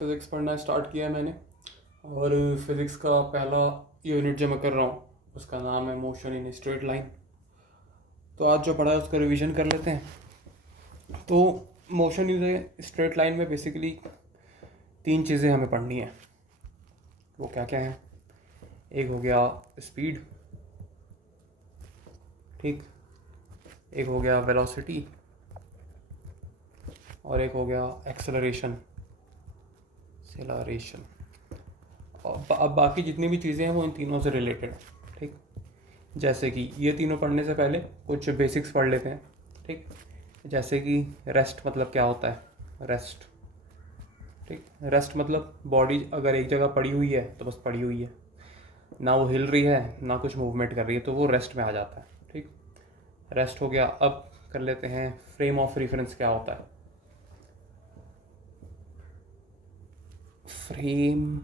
Physics पढ़ना start किया है मैंने। और फिज़िक्स का पहला यूनिट जो मैं कर रहा हूँ उसका नाम है मोशन इन स्ट्रेट लाइन। तो आज जो पढ़ा है उसका रिवीजन कर लेते हैं। तो मोशन इन स्ट्रेट लाइन में बेसिकली 3 चीज़ें हमें पढ़नी है। वो क्या क्या है? एक हो गया स्पीड, ठीक, एक हो गया वेलोसिटी, और एक हो गया एक्सेलरेशन। और अब बाकी जितनी भी चीज़ें हैं वो इन तीनों से रिलेटेड है, ठीक। जैसे कि ये तीनों पढ़ने से पहले कुछ बेसिक्स पढ़ लेते हैं, ठीक। जैसे कि रेस्ट मतलब क्या होता है? रेस्ट, ठीक। रेस्ट मतलब बॉडी अगर एक जगह पड़ी हुई है तो बस पड़ी हुई है, ना वो हिल रही है ना कुछ मूवमेंट कर रही है, तो वो रेस्ट में आ जाता है, ठीक। रेस्ट हो गया। अब कर लेते हैं फ्रेम ऑफ रेफरेंस क्या होता है। Frame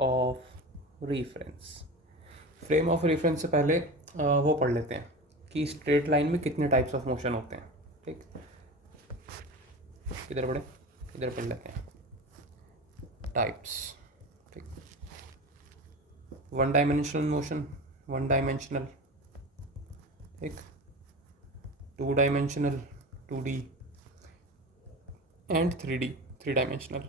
of reference, frame of reference से पहले वो पढ़ लेते हैं कि स्ट्रेट लाइन में कितने टाइप्स ऑफ मोशन होते हैं, ठीक। इधर पढ़े, इधर पढ़ लेते हैं टाइप्स, ठीक। One dimensional motion, one dimensional, ठीक। Two dimensional, 2D, and 3D, 3 dimensional.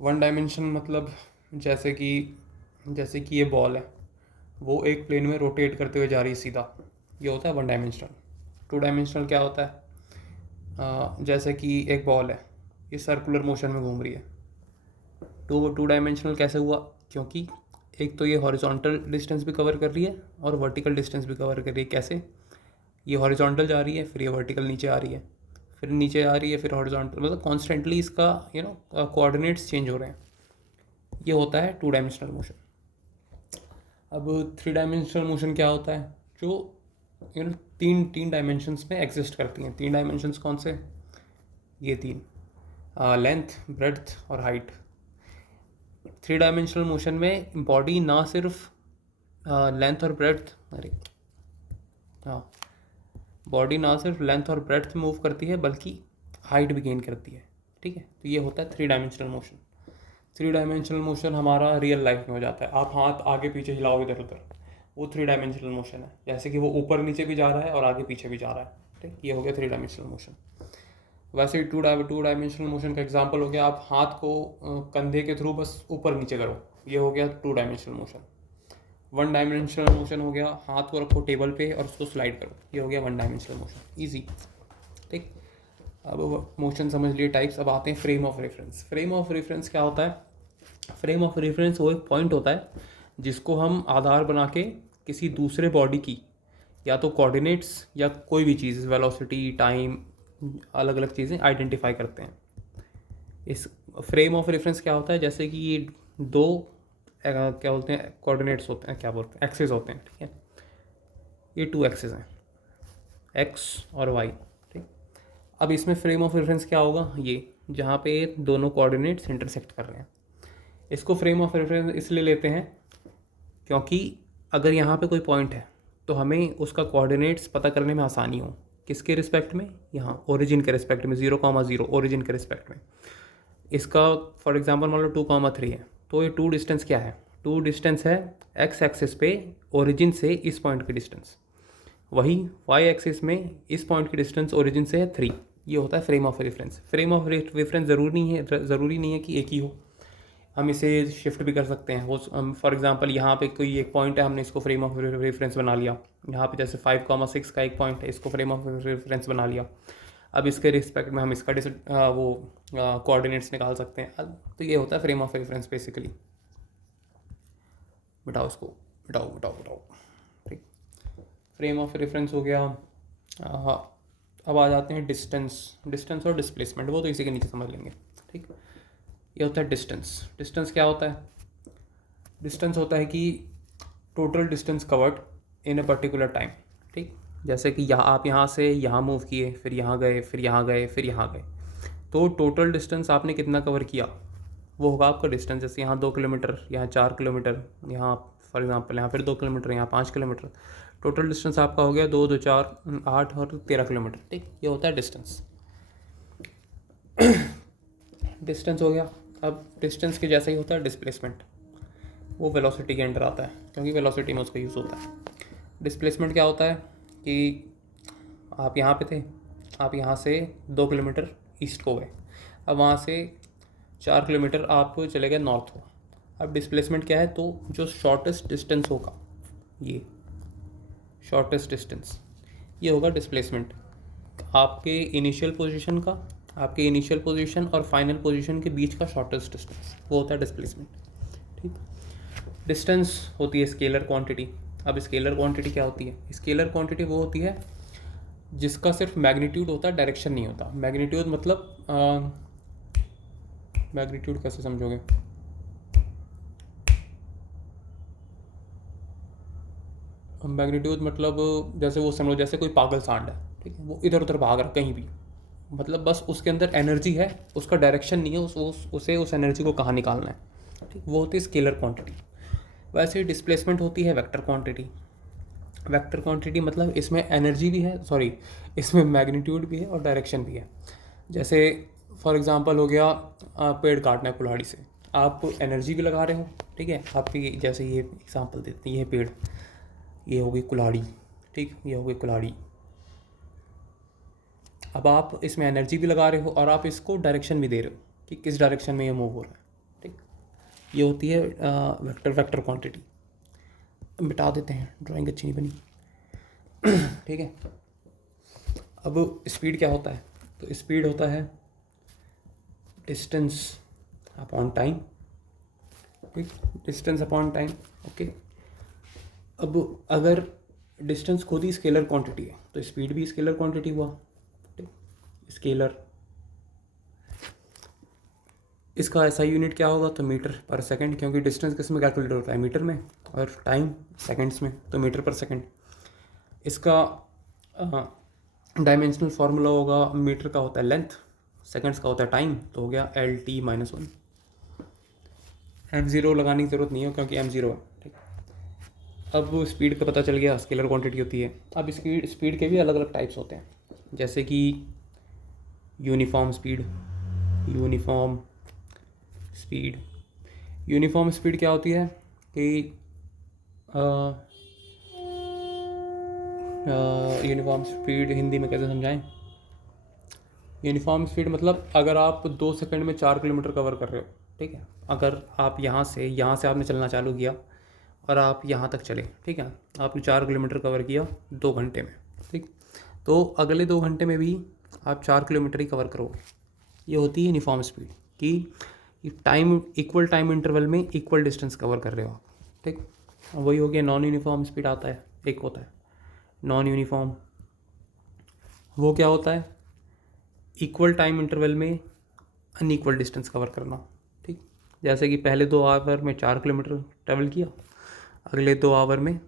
One dimension मतलब जैसे कि ये बॉल है, वो एक प्लेन में रोटेट करते हुए जा रही है सीधा, ये होता है वन डायमेंशनल। 2 डायमेंशनल क्या होता है? जैसे कि एक बॉल है, ये सर्कुलर मोशन में घूम रही है। टू डायमेंशनल कैसे हुआ? क्योंकि एक तो ये हॉरिजॉन्टल डिस्टेंस भी कवर कर रही है और वर्टिकल डिस्टेंस भी कवर कर रही है। कैसे? ये हॉरिजॉन्टल जा रही है, फिर ये वर्टिकल नीचे आ रही है, फिर नीचे आ रही है, फिर हॉरिजॉन्टल, मतलब कॉन्स्टेंटली इसका कोऑर्डिनेट्स चेंज हो रहे हैं। ये होता है 2 डायमेंशनल मोशन। अब 3 डायमेंशनल मोशन क्या होता है? जो तीन डायमेंशंस में एग्जिस्ट करती हैं। 3 डायमेंशंस कौन से? ये 3, लेंथ, ब्रेड्थ और हाइट। 3 डायमेंशनल मोशन में बॉडी ना सिर्फ लेंथ और ब्रेड्थ, बॉडी ना सिर्फ लेंथ और ब्रेड्थ मूव करती है बल्कि हाइट भी गेन करती है, ठीक है। तो ये होता है 3 डायमेंशनल मोशन। 3 डायमेंशनल मोशन हमारा रियल लाइफ में हो जाता है। आप हाथ आगे पीछे हिलाओगे इधर उधर, वो 3 डायमेंशनल मोशन है। जैसे कि वो ऊपर नीचे भी जा रहा है और आगे पीछे भी जा रहा है, ठीक। ये हो गया 3 डायमेंशनल मोशन। वैसे ही टू डायमेंशनल मोशन का एग्जाम्पल हो गया, आप हाथ को कंधे के थ्रू बस ऊपर नीचे करो, ये हो गया 2 डायमेंशनल मोशन। 1 डायमेंशनल मोशन हो गया, हाथ को रखो टेबल पे और उसको स्लाइड करो, ये हो गया 1 डायमेंशनल मोशन, ईजी, ठीक। अब मोशन समझ लिए टाइप्स। अब आते हैं frame of reference. Frame of reference क्या होता है? फ्रेम ऑफ रेफरेंस वो एक पॉइंट होता है जिसको हम आधार बना के किसी दूसरे बॉडी की या तो कोऑर्डिनेट्स या कोई भी चीज़, वेलोसिटी, टाइम, अलग अलग चीज़ें आइडेंटिफाई करते हैं। इस फ्रेम ऑफ रेफरेंस क्या होता है? जैसे कि ये 2 क्या बोलते हैं, कोऑर्डिनेट्स होते हैं, क्या बोलते हैं, एक्सेस होते हैं, ठीक है। ये 2 एक्सेस हैं, एक्स और वाई, ठीक। अब इसमें फ्रेम ऑफ रेफरेंस क्या होगा? ये जहाँ पे दोनों कोऑर्डिनेट्स इंटरसेक्ट कर रहे हैं, इसको फ्रेम ऑफ रेफरेंस इसलिए लेते हैं क्योंकि अगर यहाँ पे कोई पॉइंट है तो हमें उसका कोऑर्डिनेट्स पता करने में आसानी हो। किसके रिस्पेक्ट में? यहाँ ओरिजिन के रिस्पेक्ट में, 0,0 ओरिजिन के रिस्पेक्ट में। इसका फॉर एग्जांपल मान लो 2,3 है, तो ये 2 डिस्टेंस क्या है? 2 डिस्टेंस है एक्स एक्सिस पे ओरिजिन से इस पॉइंट की डिस्टेंस। वही वाई एक्सिस में इस पॉइंट की डिस्टेंस ओरिजिन से है 3। ये होता है frame of reference. Frame of reference ज़रूरी नहीं है कि एक ही हो, हम इसे शिफ्ट भी कर सकते हैं। वो फॉर एग्जांपल यहाँ पे कोई एक पॉइंट है, हमने इसको फ्रेम ऑफ रेफरेंस बना लिया। यहाँ पे जैसे 5,6 का एक पॉइंट है, इसको फ्रेम ऑफ रेफरेंस बना लिया। अब इसके रिस्पेक्ट में हम इसका वो कोऑर्डिनेट्स निकाल सकते हैं। तो ये होता है फ्रेम ऑफ रेफरेंस बेसिकली। बिठाओ इसको, बिठाओ, ठीक। फ्रेम ऑफ रेफरेंस हो गया। अब आ जाते हैं डिस्टेंस और डिस्प्लेसमेंट, वो तो इसी के नीचे समझ लेंगे, ठीक। ये होता है डिस्टेंस क्या होता है? डिस्टेंस होता है कि total distance covered in a particular time, ठीक। जैसे कि आप यहाँ से यहाँ मूव किए, फिर यहाँ गए, फिर यहाँ गए, फिर यहाँ गए, तो टोटल डिस्टेंस आपने कितना कवर किया वो होगा आपका डिस्टेंस। जैसे यहाँ 2 किलोमीटर, यहाँ 4 किलोमीटर, यहाँ फॉर एग्जांपल यहाँ फिर 2 किलोमीटर, यहाँ 5 किलोमीटर। टोटल डिस्टेंस आपका हो गया 2, 2, 4, 8 और 13 किलोमीटर, ठीक। ये होता है डिस्टेंस। डिस्टेंस हो गया। अब डिस्टेंस के जैसा ही होता है डिस्प्लेसमेंट, वो वेलोसिटी के अंडर आता है क्योंकि वेलोसिटी में उसका यूज़ होता है। डिस्प्लेसमेंट क्या होता है कि आप यहाँ पे थे, आप यहाँ से 2 किलोमीटर ईस्ट को गए, अब वहाँ से 4 किलोमीटर आप चले गए नॉर्थ को। अब डिस्प्लेसमेंट क्या है, तो जो शॉर्टेस्ट डिस्टेंस होगा, ये शॉर्टेस्ट डिस्टेंस, ये होगा डिस्प्लेसमेंट। आपके इनिशियल पोजीशन का, आपके इनिशियल पोजीशन और फाइनल पोजीशन के बीच का शॉर्टेस्ट डिस्टेंस, वो होता है डिस्प्लेसमेंट। ठीक। डिस्टेंस होती है स्केलर क्वांटिटी। अब स्केलर क्वांटिटी क्या होती है? स्केलर क्वांटिटी वो होती है जिसका सिर्फ मैग्नीट्यूड होता है, डायरेक्शन नहीं होता। मैग्नीट्यूड मतलब मैग्नीट्यूड कैसे समझोगे? मैग्नीट्यूड मतलब जैसे वो समझो, जैसे कोई पागल सांड है, ठीक है, वो इधर उधर भाग रहा है कहीं भी, मतलब बस उसके अंदर एनर्जी है, उसका डायरेक्शन नहीं है, उसे उस एनर्जी को कहाँ निकालना है। ठीक, वो होती है स्केलर क्वांटिटी। वैसे ही डिस्प्लेसमेंट होती है वेक्टर क्वांटिटी। वेक्टर क्वांटिटी मतलब इसमें एनर्जी भी है, सॉरी, इसमें मैग्नीट्यूड भी है और डायरेक्शन भी है। जैसे फॉर एग्जांपल हो गया, पेड़ काटना है कुल्हाड़ी से, आप एनर्जी भी लगा रहे हो, ठीक है, आपकी जैसे ये एग्जांपल देते हैं, ये पेड़, ये हो गई कुल्हाड़ी, ठीक, ये हो गई कुल्हाड़ी। अब आप इसमें एनर्जी भी लगा रहे हो और आप इसको डायरेक्शन भी दे रहे हो कि किस डायरेक्शन में ये मूव हो रहा है। ठीक, ये होती है वेक्टर क्वांटिटी। मिटा देते हैं, ड्राइंग अच्छी नहीं बनी। ठीक है। अब स्पीड क्या होता है? तो स्पीड होता है डिस्टेंस अपॉन टाइम। ठीक, डिस्टेंस अपॉन टाइम। ओके। अब अगर डिस्टेंस खुद ही स्केलर क्वांटिटी है तो स्पीड भी स्केलर क्वांटिटी हुआ। ठीक, स्केलर। इसका ऐसा यूनिट क्या होगा? तो मीटर पर सेकंड, क्योंकि डिस्टेंस किस में कैलकुलेट होता है? मीटर में, और टाइम सेकंड्स में, तो मीटर पर सेकंड। इसका डायमेंशनल फार्मूला होगा, मीटर का होता है लेंथ, सेकंड्स का होता है टाइम, तो हो गया LT-1। M0 लगाने की ज़रूरत नहीं है क्योंकि M0 है। ठीक, अब स्पीड का पता चल गया, स्केलर क्वांटिटी होती है। अब स्पीड के भी अलग अलग टाइप्स होते हैं, जैसे कि uniform speed. Uniform speed, uniform speed क्या होती है कि यूनिफॉर्म स्पीड हिंदी में कैसे समझाएं? यूनिफॉर्म स्पीड मतलब अगर आप 2 सेकंड में 4 किलोमीटर कवर कर रहे हो, ठीक है, अगर आप यहाँ से आपने चलना चालू किया और आप यहाँ तक चले, ठीक है, आपने 4 किलोमीटर कवर किया 2 घंटे में, ठीक, तो अगले 2 घंटे में भी आप 4 किलोमीटर ही कवर करोगे। ये होती है यूनिफॉर्म स्पीड कि टाइम, इक्वल टाइम इंटरवल में इक्वल डिस्टेंस कवर कर रहे हो आप। ठीक, वही हो गया। नॉन यूनिफॉर्म स्पीड आता है, एक होता है नॉन यूनिफॉर्म। वो क्या होता है? इक्वल टाइम इंटरवल में अनइक्वल डिस्टेंस कवर करना। ठीक, जैसे कि पहले 2 आवर में 4 किलोमीटर ट्रैवल किया, अगले 2 आवर में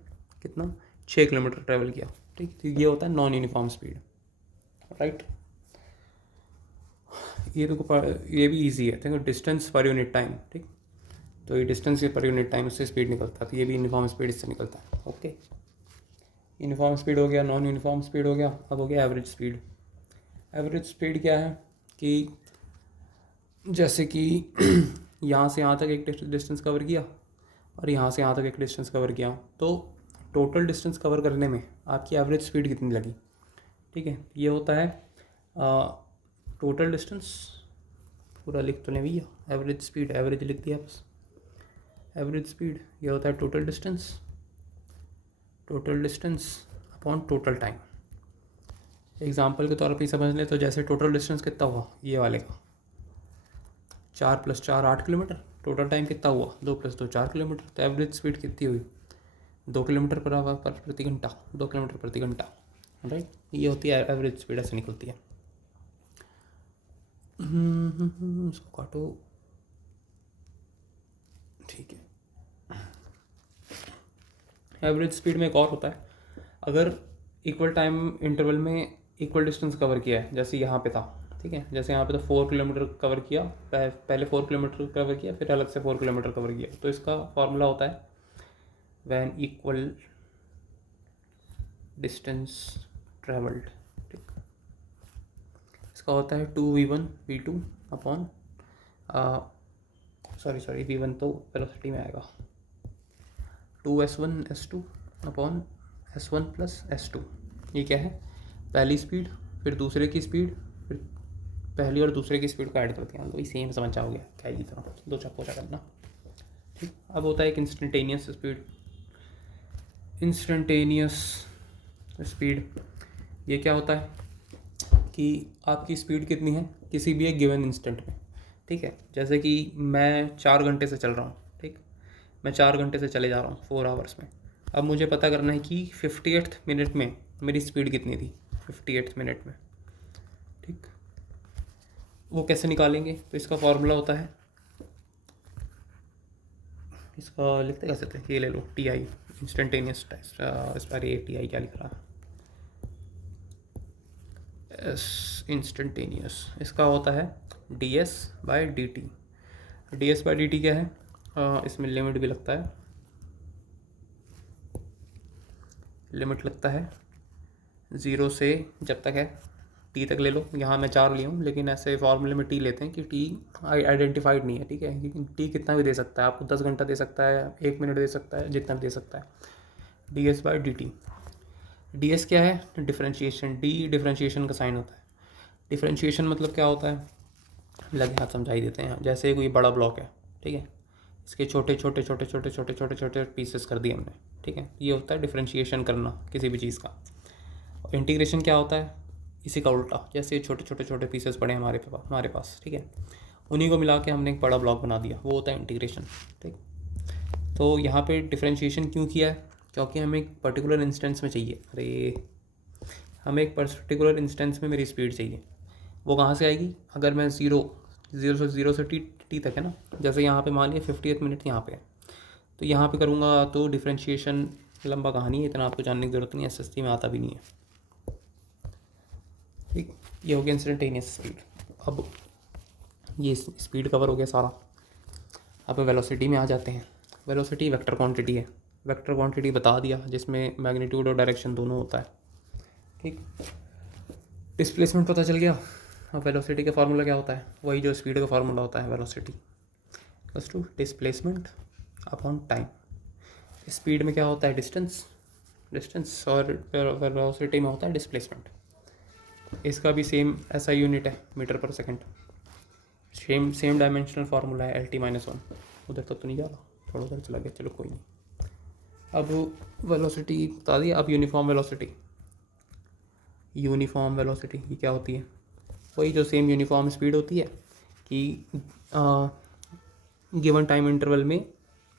कितना? 6 किलोमीटर ट्रैवल किया। ठीक, तो ये होता है नॉन यूनिफॉर्म स्पीड। राइट, ये भी इजी है। देखो, डिस्टेंस पर यूनिट टाइम। ठीक, तो ये डिस्टेंस पर यूनिट टाइम, उससे स्पीड निकलता है, तो ये भी यूनिफॉर्म स्पीड इससे निकलता है। ओके, यूनिफॉर्म स्पीड हो गया, नॉन यूनिफॉर्म स्पीड हो गया। अब हो गया एवरेज स्पीड। एवरेज स्पीड क्या है कि जैसे कि यहाँ से यहाँ तक एक डिस्टेंस कवर किया और यहाँ से यहाँ तक एक डिस्टेंस कवर किया, तो टोटल डिस्टेंस कवर करने में आपकी एवरेज स्पीड कितनी लगी। ठीक है, ये होता है टोटल डिस्टेंस, पूरा लिख तो लें भैया, एवरेज स्पीड, एवरेज लिख दिया बस। एवरेज स्पीड ये होता है total distance upon total time. Example के तौर पे समझ लें तो जैसे टोटल डिस्टेंस कितना हुआ ये वाले का, 4 + 4 8 किलोमीटर, टोटल टाइम कितना हुआ 2 + 2 4 किलोमीटर, तो एवरेज स्पीड कितनी हुई 2 किलोमीटर पर आवर पर प्रति घंटा, 2 किलोमीटर प्रति घंटा। राइट, ये होती है एवरेज स्पीड, ऐसे निकलती है। इसको काटो, ठीक है। एवरेज स्पीड में एक और होता है, अगर इक्वल टाइम इंटरवल में इक्वल डिस्टेंस कवर किया है, जैसे यहाँ पे था, ठीक है, जैसे यहाँ पे तो 4 किलोमीटर कवर किया, पहले 4 किलोमीटर कवर किया, फिर अलग से 4 किलोमीटर कवर किया, तो इसका फॉर्मूला होता है व्हेन इक्वल डिस्टेंस ट्रेवल्ड। ठीक, इसका होता है 2v1 v2 upon sorry v1 तो वेलोसिटी में आएगा 2s1 s2 upon s1 plus s2। ये क्या है, पहली स्पीड फिर दूसरे की स्पीड फिर पहली और दूसरे की स्पीड को ऐड कर दिया, तो वही सेम समझ जाओगे क्या ही तरह दो चक्कों का करना। ठीक, अब होता है एक इंस्टेंटेनियस स्पीड। इंस्टेंटेनियस स्पीड ये क्या होता है कि आपकी स्पीड कितनी है किसी भी एक गिवन इंस्टेंट में। ठीक है, जैसे कि मैं 4 घंटे से चल रहा हूँ, ठीक, मैं 4 घंटे से चले जा रहा हूँ 4 आवर्स में। अब मुझे पता करना है कि 58th मिनट में मेरी स्पीड कितनी थी 58th मिनट में। ठीक, वो कैसे निकालेंगे, तो इसका फॉर्मूला होता है, इसका लिखते कैसे थे, ये ले लो टी आई इंस्टेंटेनियस टेस्ट, इस पर ये टी आई क्या लिख रहा है, एस इंस्टेंटेनियस, इसका होता है D S by D T. D S by D T क्या है, इसमें लिमिट भी लगता है, लिमिट लगता है 0 से जब तक है टी तक ले लो। यहाँ मैं 4 लिया हूँ, लेकिन ऐसे फॉर्मूले में टी लेते हैं कि टी आइडेंटिफाइड नहीं है। ठीक है, क्योंकि टी कितना भी दे सकता है, आपको 10 घंटा दे सकता है, 1 मिनट दे सकता है, जितना भी दे सकता है। D S by D T, D S क्या है, डिफ्रेंशिएशन, डी डिफ्रेंशिएशन का साइन होता है। डिफ्रेंशिएशन मतलब क्या होता है, लगे हाथ समझा ही देते हैं। जैसे कोई बड़ा ब्लॉक है, ठीक है, इसके छोटे छोटे छोटे छोटे छोटे छोटे छोटे पीसेस कर दिए हमने। ठीक है, ये होता है डिफ्रेंशिएशन करना किसी भी चीज़ का। और इंटीग्रेशन क्या होता है, इसी का उल्टा, जैसे छोटे छोटे छोटे पीसेस पड़े हमारे पास, ठीक है, उन्हीं को मिला के हमने एक बड़ा ब्लॉक बना दिया, वो होता है इंटीग्रेशन। ठीक, तो यहाँ पे डिफ्रेंशिएशन क्यों किया है, क्योंकि हमें एक पर्टिकुलर इंस्टेंस में चाहिए, हमें एक पर्टिकुलर इंस्टेंस में मेरी स्पीड चाहिए। वो कहाँ से आएगी, अगर मैं ज़ीरो से टी तक है ना, जैसे यहाँ पे मान लिया 50th मिनट यहाँ पे है, तो यहाँ पे करूँगा तो डिफ्रेंशिएशन लंबा कहानी है, इतना आपको जानने की ज़रूरत नहीं है, एसएसटी में आता भी नहीं है। ठीक, ये हो गया इंस्टेंटेनियस स्पीड। अब ये स्पीड कवर हो गया सारा। अब वेलोसिटी में आ जाते हैं। वेलोसिटी वेक्टर क्वांटिटी है, वेक्टर क्वांटिटी बता दिया, जिसमें मैग्नीट्यूड और डायरेक्शन दोनों होता है। ठीक, डिस्प्लेसमेंट पता चल गया। अब वेलोसिटी का फार्मूला क्या होता है, वही जो स्पीड का फार्मूला होता है, velocity plus two displacement upon time. Speed में क्या होता है, डिस्टेंस और वेलोसिटी में होता है डिस्प्लेसमेंट। इसका भी सेम ऐसा यूनिट है, मीटर पर सेकंड। सेम डायमेंशनल फार्मूला है LT-1। उधर तक तो नहीं जा रहा, थोड़ा उधर चला गया, चलो कोई नहीं। अब वेलोसिटी बता दिया। अब यूनिफॉर्म वेलोसिटी, यूनिफॉर्म वेलोसिटी ये क्या होती है, वही जो सेम यूनिफॉर्म स्पीड होती है कि गिवन टाइम इंटरवल में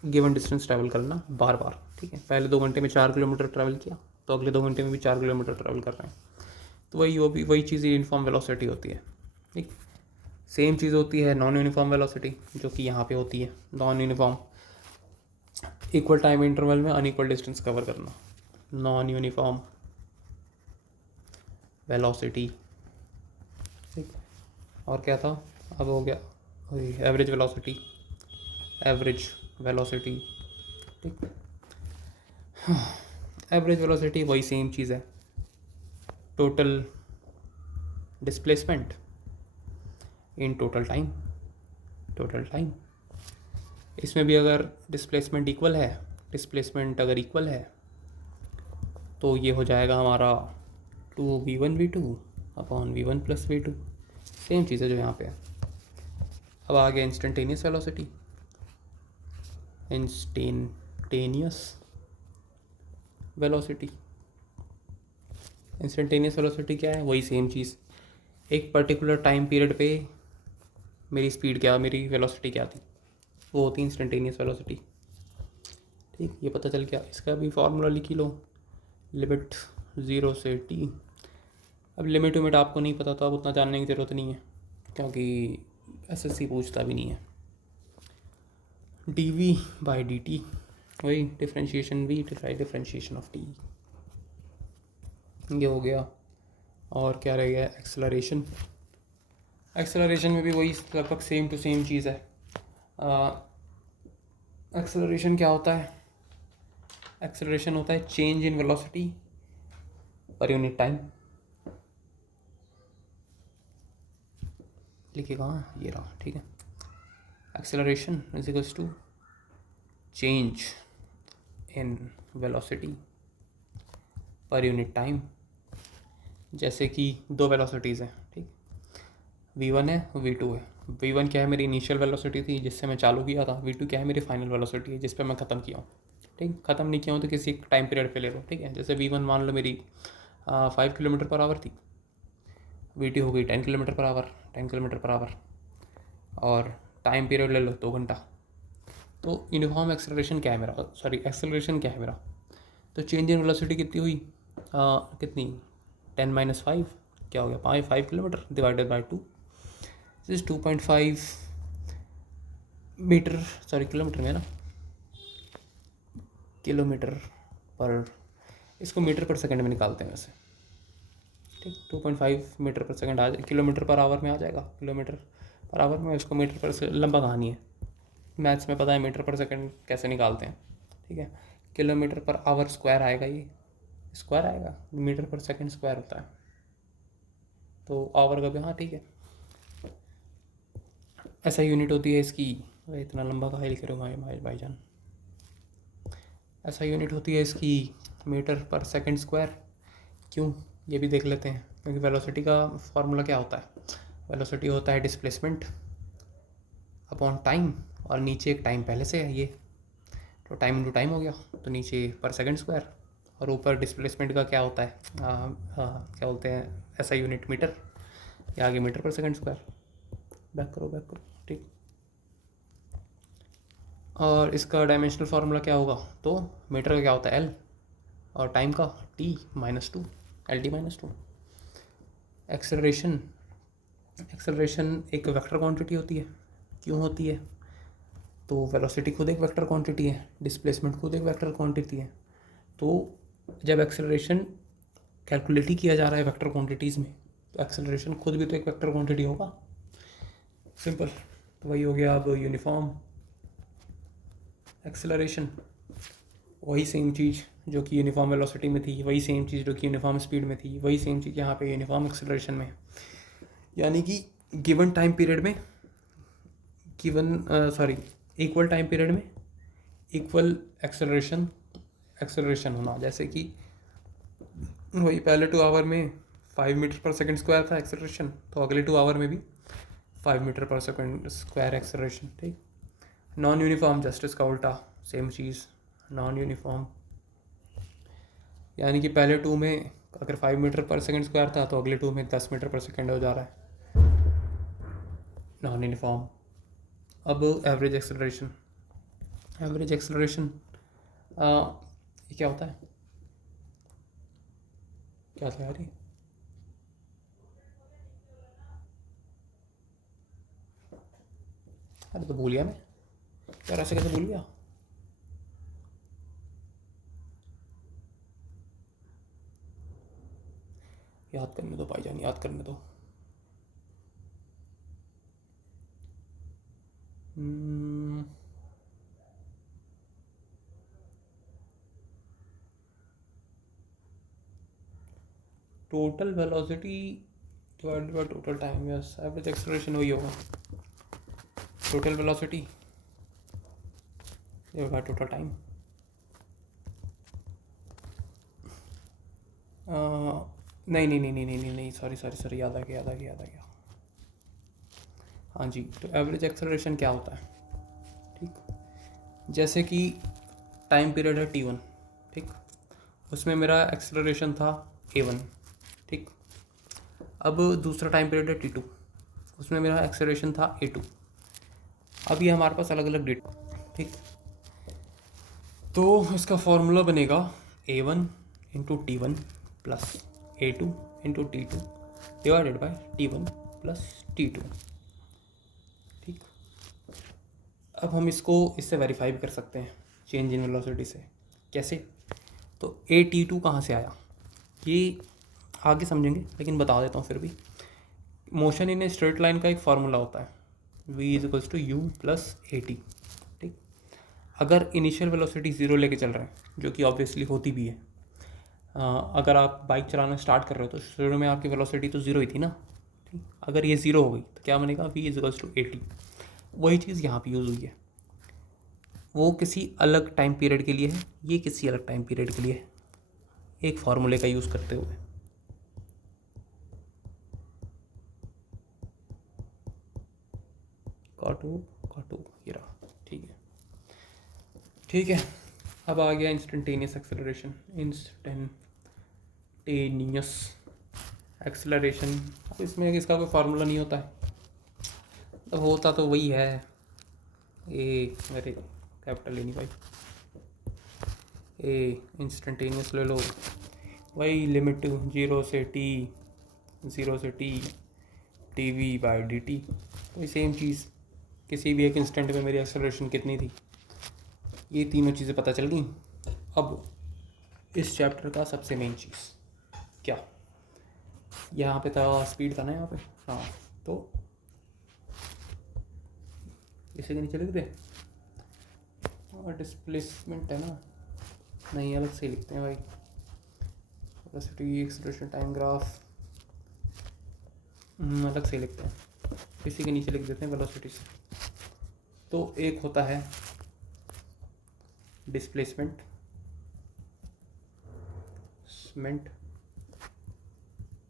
गिवन डिस्टेंस ट्रैवल करना बार बार। ठीक है, पहले 2 घंटे में 4 किलोमीटर ट्रैवल किया, तो अगले 2 घंटे में भी 4 किलोमीटर ट्रैवल कर रहे हैं, तो वही चीज़ यूनिफॉर्म वेलोसिटी होती है। ठीक, सेम चीज़ होती है नॉन यूनिफॉर्म वेलोसिटी, जो कि यहाँ पे होती है non uniform, equal time interval में अनइक्वल डिस्टेंस कवर करना, नॉन यूनिफॉर्म वेलोसिटी। ठीक, और क्या था, अब हो गया एवरेज वेलोसिटी, एवरेज वेलोसिटी। ठीक, एवरेज वेलोसिटी वही सेम चीज़ है, total displacement in total time. इसमें भी अगर डिस्प्लेसमेंट अगर इक्वल है तो ये हो जाएगा हमारा 2v1v2 upon v1 plus v2, same चीज़ है जो यहाँ पे है। अब आ गया इंस्टेंटेनियस वेलोसिटी। इंस्टेंटेनियस वेलोसिटी क्या है, वही सेम चीज़, एक पर्टिकुलर टाइम पीरियड पे मेरी वेलोसिटी क्या थी, वो होती है इंस्टेंटेनियस वेलोसिटी। ठीक, ये पता चल गया। इसका भी फार्मूला लिख ही लो, लिमिट 0 से t। अब लिमिट आपको नहीं पता तो अब उतना जानने की ज़रूरत नहीं है, क्योंकि एसएससी पूछता भी नहीं है। dv बाई dt, वही differentiation v differentiation of t, ये हो गया। और क्या रह गया, एक्सेलरेशन में भी वही लगभग सेम टू सेम चीज़ है। एक्सेलरेशन क्या होता है, एक्सेलरेशन होता है change in velocity per unit time. लिखिए कहाँ, ये रहा, ठीक है। Acceleration is equals to change in velocity per unit time. जैसे कि दो वेलोसिटीज़ हैं, ठीक, v1 है v2 है। v1 क्या है, मेरी इनिशियल वेलोसिटी थी जिससे मैं चालू किया था। v2 क्या है, मेरी फाइनल वेलोसिटी है जिस पे मैं ख़त्म किया हूँ। ठीक, ख़त्म नहीं किया हूँ तो किसी टाइम पीरियड पे ले लो। ठीक है, जैसे v1 मान लो मेरी 5 किलोमीटर पर आवर थी, v2 हो गई 10 kilometre per hour, 10 kilometre per hour, और टाइम पीरियड ले लो 2 घंटा। तो यूनिफॉर्म एक्सेलरेशन क्या है मेरा, सॉरी एक्सेलरेशन क्या है मेरा, तो चेंज इन वेलोसिटी कितनी हुई, कितनी 10 - 5 क्या हो गया, 5 kilometre divided by 2 is 2.5 metre, sorry kilometre में ना, किलोमीटर पर, इसको मीटर पर सेकंड में निकालते हैं वैसे। ठीक, 2.5 मीटर पर सेकंड आ जाए, किलोमीटर पर आवर में आ जाएगा, किलोमीटर पर आवर में, इसको मीटर पर से, लंबा कहानी है, मैथ्स में पता है मीटर पर सेकंड कैसे निकालते हैं। ठीक है, किलोमीटर पर आवर स्क्वायर आएगा, ये स्क्वायर आएगा, मीटर पर सेकंड स्क्वायर होता है, तो आवर का भी, हाँ ठीक है, ऐसा यूनिट होती है इसकी। अरे इतना लंबा कहाँ लिख रहे हो भाईजान, ऐसा यूनिट होती है इसकी मीटर पर सेकंड स्क्वायर। क्यों, ये भी देख लेते हैं, क्योंकि वेलोसिटी का फॉर्मूला क्या होता है, वेलोसिटी होता है डिस्प्लेसमेंट अपॉन टाइम, और नीचे एक टाइम पहले से है ये, तो टाइम इंटू टाइम हो गया, तो नीचे पर सेकंड स्क्वायर, और ऊपर डिस्प्लेसमेंट का क्या होता है, क्या बोलते हैं ऐसा यूनिट मीटर, या आगे मीटर पर सेकंड स्क्वायर। बैक करो, ठीक, और इसका डायमेंशनल फार्मूला क्या होगा, तो मीटर का क्या होता है L, और टाइम का T-2, LT-2। एक्सेलरेशन एक वेक्टर क्वांटिटी होती है। क्यों होती है, तो वेलोसिटी खुद एक वेक्टर क्वांटिटी है, डिस्प्लेसमेंट खुद एक वेक्टर क्वांटिटी है, तो जब एक्सेलरेशन कैलकुलेट ही किया जा रहा है वेक्टर क्वांटिटीज़ में, तो एक्सेलरेशन खुद भी तो एक वेक्टर क्वांटिटी होगा, सिंपल। तो वही हो गया अब यूनिफॉर्म एक्सेलरेशन, वही सेम चीज़ जो कि यूनिफॉर्म वेलोसिटी में थी, वही सेम चीज़ जो कि यूनिफॉर्म स्पीड में थी, वही सेम चीज़ यहाँ पे यूनिफॉर्म एक्सेलरेशन में। यानी कि गिवन टाइम पीरियड में, इक्वल टाइम पीरियड में इक्वल एक्सेलरेशन होना। जैसे कि वही पहले 2 आवर में 5 मीटर पर सेकंड स्क्वायर था एक्सेलरेशन, तो अगले 2 आवर में भी 5 मीटर पर सेकंड स्क्वायर एक्सेलरेशन। ठीक, नॉन यूनिफॉर्म जस्ट इसका उल्टा, सेम चीज़, नॉन यूनिफॉर्म यानी कि पहले 2 में अगर 5 मीटर पर सेकंड स्क्वायर था, तो अगले 2 में 10 मीटर पर सेकंड हो जा रहा है, नॉन यूनिफॉर्म। अब एवरेज एक्सेलरेशन ये क्या होता है, क्या था यार ये, अरे तो भूल गया मैं यार, ऐसे कैसे भूल गया, याद करने दो भाईजान, याद करने दो। Total velocity divided by total time, yes, average acceleration वही होगा, टोटल वेलोसिटी ये होगा टोटल टाइम। नहीं, सॉरी, याद आ गया। हाँ जी, तो एवरेज एक्सेलरेशन क्या होता है, ठीक, जैसे कि टाइम पीरियड है T1, ठीक, उसमें मेरा एक्सेलरेशन था A1, ठीक। अब दूसरा टाइम पीरियड है T2, उसमें मेरा एक्सेलरेशन था A2। अब ये हमारे पास अलग अलग डेट, ठीक, तो इसका फॉर्मूला बनेगा A1 into T1 plus A2 into T2 divided by T1 plus T2, ठीक। अब हम इससे वेरीफाई भी कर सकते हैं चेंज इन वेलोसिटी से। कैसे, तो AT2 कहाँ से आया, ये आगे समझेंगे, लेकिन बता देता हूँ फिर भी। Motion in a straight line का एक फार्मूला होता है, v=u प्लस AT, ठीक। अगर इनिशियल वेलोसिटी 0 लेके चल रहे हैं, जो कि ऑब्वियसली होती भी है, अगर आप बाइक चलाना स्टार्ट कर रहे हो तो शुरू में आपकी वेलोसिटी तो 0 ही थी ना, ठीक। अगर ये 0 हो गई तो क्या बनेगा, v=AT। वही चीज़ यहाँ पे यूज़ हुई है। वो किसी अलग टाइम पीरियड के लिए है, ये किसी अलग टाइम पीरियड के लिए है, एक फार्मूले का यूज़ करते हुए। काटो काटो, ये रहा। ठीक है ठीक है। अब आ गया इंस्टेंटेनियस एक्सेलरेशन। इंस्टेंटेनियस एक्सेलरेशन, अब इसमें इसका कोई फार्मूला नहीं होता है, तो होता तो वही है ए, अरे कैपिटल नहीं भाई, ए इंस्टेंटेनियस ले लो, वही लिमिट 0 से T V by D T, वही सेम चीज़। किसी भी एक इंस्टेंट में मेरी एक्सेलरेशन कितनी थी, ये तीनों चीज़ें पता चल गई। अब इस चैप्टर का सबसे मेन चीज़ क्या, यहाँ पे था स्पीड था ना, यहाँ पे हाँ, तो इसे के नीचे लिख दे, और डिस्प्लेसमेंट है ना, नहीं अलग से लिखते हैं भाई, वेलोसिटी एक्सेलरेशन टाइम ग्राफ अलग से लिखते हैं, इसी के नीचे लिख देते हैं वेलोसिटी से। तो एक होता है डिस्प्लेसमेंट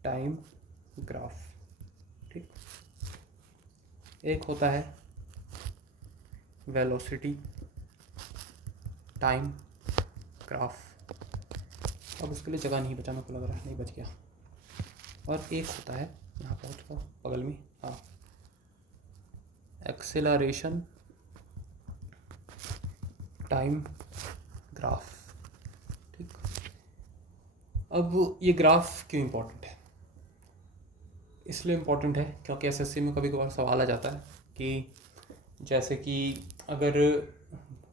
टाइम ग्राफ, ठीक। एक होता है वेलोसिटी टाइम ग्राफ, अब उसके लिए जगह नहीं बचा, मेरे को लग रहा है नहीं बच गया। और एक होता है यहाँ पर उसका बगल में, हाँ, एक्सेलरेशन टाइम ग्राफ, ठीक। अब ये ग्राफ क्यों इम्पोर्टेंट है, इसलिए इम्पोर्टेंट है क्योंकि एसएससी में कभी कभार सवाल आ जाता है कि जैसे कि अगर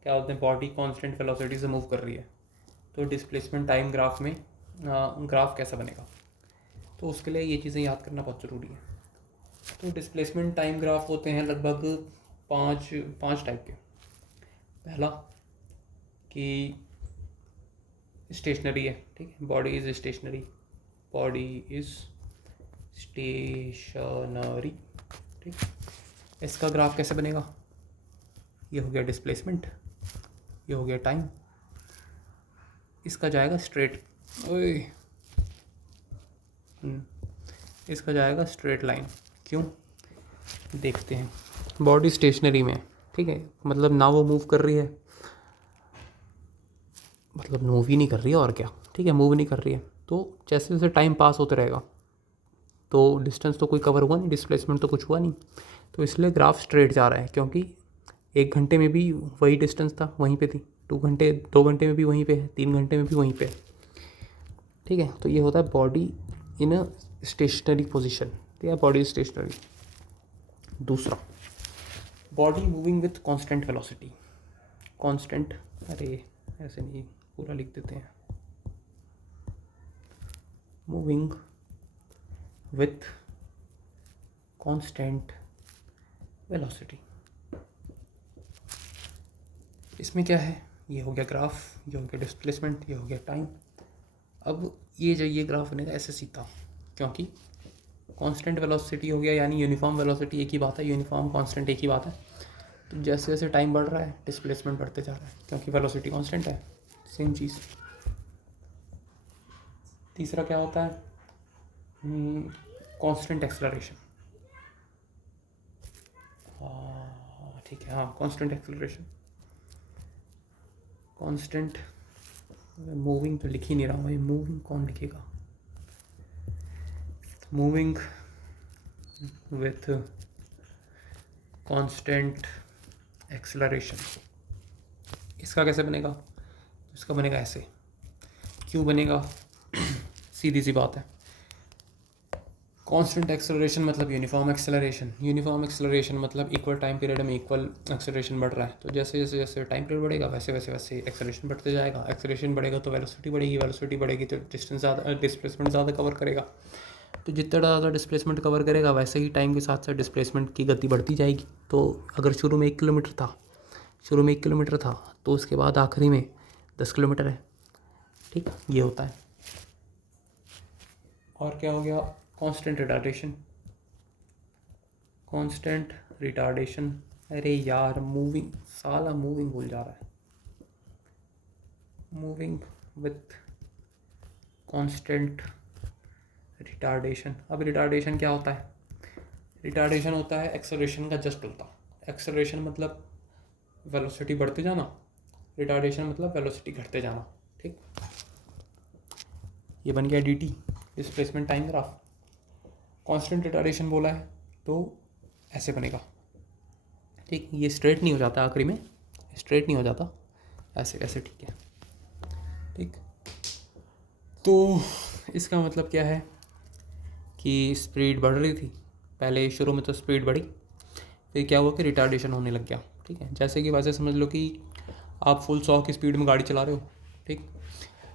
क्या बोलते हैं बॉडी कांस्टेंट वेलोसिटी से मूव कर रही है, तो डिस्प्लेसमेंट टाइम ग्राफ में ग्राफ कैसा बनेगा, तो उसके लिए ये चीज़ें याद करना बहुत ज़रूरी है। तो डिस्प्लेसमेंट टाइम ग्राफ होते हैं लगभग पाँच टाइप के। पहला कि स्टेशनरी है, ठीक है, बॉडी इज़ स्टेशनरी, ठीक। इसका ग्राफ कैसे बनेगा, ये हो गया डिस्प्लेसमेंट, ये हो गया टाइम, इसका जाएगा स्ट्रेट, ओए इसका जाएगा स्ट्रेट लाइन। क्यों, देखते हैं। बॉडी स्टेशनरी में, ठीक है, मतलब ना वो मूव कर रही है, मतलब मूव ही नहीं कर रही है और क्या, ठीक है, मूव नहीं कर रही है, तो जैसे जैसे टाइम पास होते रहेगा तो डिस्टेंस तो कोई कवर हुआ नहीं, डिस्प्लेसमेंट तो कुछ हुआ नहीं, तो इसलिए ग्राफ स्ट्रेट जा रहा है, क्योंकि 1 घंटे में भी वही डिस्टेंस था, वहीं पे थी, 2 घंटे में भी वहीं पे है, 3 घंटे में भी वहीं पे है, ठीक है। तो ये होता है body in a stationary position, ठीक है, बॉडी स्टेशनरी। दूसरा, body moving with constant velocity, constant, अरे ऐसे नहीं, पूरा लिख देते हैं, मूविंग विथ कांस्टेंट वेलोसिटी। इसमें क्या है, ये हो गया ग्राफ, ये हो गया डिस्प्लेसमेंट, ये हो गया टाइम। अब ये ग्राफ बनेगा ऐसे सीधा, क्योंकि कांस्टेंट वेलोसिटी हो गया, यानी यूनिफॉर्म वेलोसिटी एक ही बात है, यूनिफॉर्म कांस्टेंट एक ही बात है। तो जैसे जैसे टाइम बढ़ रहा है डिस्प्लेसमेंट बढ़ते जा रहा है, क्योंकि वेलोसिटी कांस्टेंट है, सेम चीज़। तीसरा क्या होता है, कांस्टेंट एक्सेलरेशन, ठीक है, हाँ, कांस्टेंट एक्सेलरेशन, कांस्टेंट मूविंग तो लिख ही नहीं रहा हूँ, मूविंग कौन लिखेगा, मूविंग विथ कांस्टेंट एक्सेलरेशन, इसका कैसे बनेगा, इसका बनेगा ऐसे। क्यों बनेगा, सीधी सी बात है, कांस्टेंट एक्सेलरेशन मतलब यूनिफॉर्म एक्सेलरेशन मतलब इक्वल टाइम पीरियड में इक्वल एक्सेलरेशन बढ़ रहा है, तो जैसे जैसे जैसे टाइम पीरियड बढ़ेगा वैसे वैसे वैसे एक्सेलरेशन बढ़ते जाएगा, एक्सेलरेशन बढ़ेगा तो वेलोसिटी बढ़ेगी तो डिस्प्लेसमेंट ज़्यादा कवर करेगा, तो जितना ज़्यादा डिस्प्लेसमेंट कवर करेगा वैसे ही टाइम के साथ साथ डिस्प्लेसमेंट की गति बढ़ती जाएगी। तो अगर शुरू में 1 किलोमीटर था तो उसके बाद आखिरी में 10 किलोमीटर है, ठीक, ये होता है। और क्या हो गया, कांस्टेंट रिटार्डेशन अरे यार मूविंग, साला मूविंग भूल जा रहा है। Moving with constant retardation. अब रिटार्डेशन क्या होता है? रिटार्डेशन होता है एक्सेलरेशन का जस्ट उल्टा। एक्सेलरेशन मतलब वेलोसिटी बढ़ते जाना, रिटार्डेशन मतलब वेलोसिटी घटते जाना। ठीक, ये बन गया D T, displacement time graph. Constant retardation बोला है तो ऐसे बनेगा। ठीक, ये स्ट्रेट नहीं हो जाता, आखिरी में स्ट्रेट नहीं हो जाता, ऐसे ऐसे। ठीक है, ठीक। तो इसका मतलब क्या है कि स्पीड बढ़ रही थी पहले, शुरू में तो स्पीड बढ़ी, फिर क्या हुआ कि रिटार्डेशन होने लग गया। ठीक है, जैसे कि वैसे समझ लो कि आप फुल 100 की स्पीड में गाड़ी चला रहे हो। ठीक,